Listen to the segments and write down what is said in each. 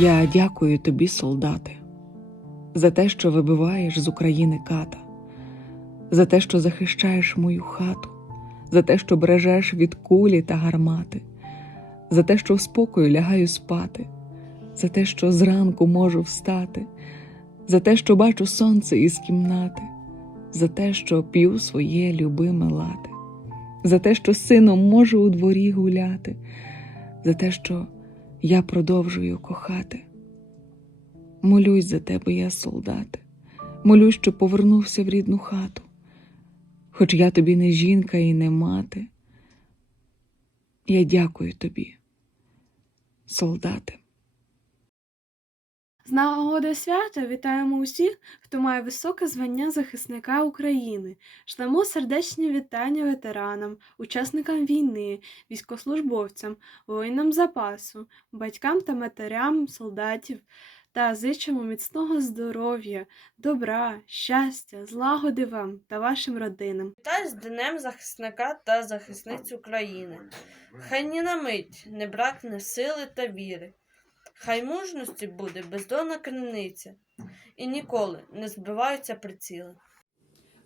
Я дякую тобі, солдати, за те, що вибиваєш з України ката, за те, що захищаєш мою хату, за те, що бережеш від кулі та гармати, за те, що в спокою лягаю спати, за те, що зранку можу встати, за те, що бачу сонце із кімнати, за те, що п'ю своє любиме лати, за те, що сином можу у дворі гуляти, за те, що я продовжую кохати. Молюсь за тебе, я солдате, молюсь, що повернувся в рідну хату. Хоч я тобі не жінка і не мати. Я дякую тобі, солдате. З нагоди свята вітаємо усіх, хто має високе звання захисника України. Шлемо сердечні вітання ветеранам, учасникам війни, військовослужбовцям, воїнам запасу, батькам та матерям солдатів та зичимо міцного здоров'я, добра, щастя, злагоди вам та вашим родинам. Вітаю з Днем захисника та захисниць України. Хай ні на мить не бракне сили та віри. Хай мужності буде бездонна криниця, і ніколи не збиваються приціли.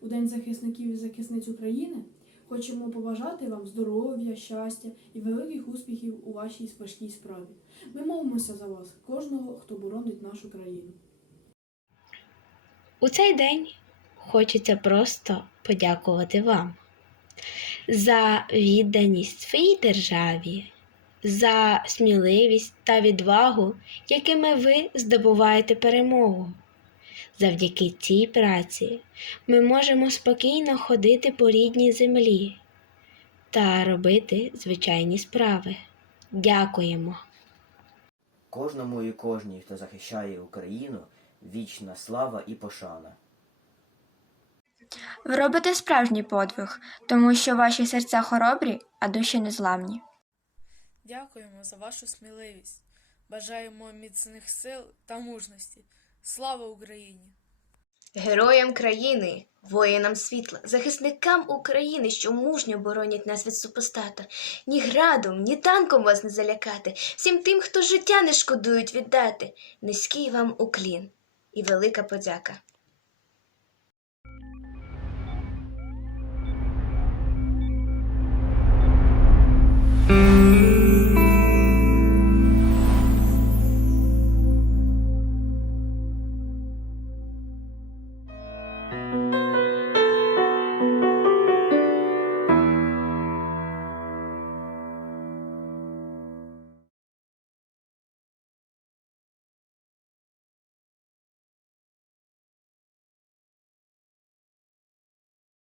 У День захисників і захисниць України хочемо побажати вам здоров'я, щастя і великих успіхів у вашій важкій справі. Ми молимося за вас, кожного, хто боронить нашу країну. У цей день хочеться просто подякувати вам за відданість своїй державі, за сміливість та відвагу, якими ви здобуваєте перемогу. Завдяки цій праці ми можемо спокійно ходити по рідній землі та робити звичайні справи. Дякуємо! Кожному і кожній, хто захищає Україну, вічна слава і пошана. Ви робите справжній подвиг, тому що ваші серця хоробрі, а душі незламні. Дякуємо за вашу сміливість. Бажаємо міцних сил та мужності. Слава Україні! Героям країни, воїнам світла, захисникам України, що мужньо боронять нас від супостата. Ні градом, ні танком вас не залякати, всім тим, хто життя не шкодують віддати. Низький вам уклін і велика подяка.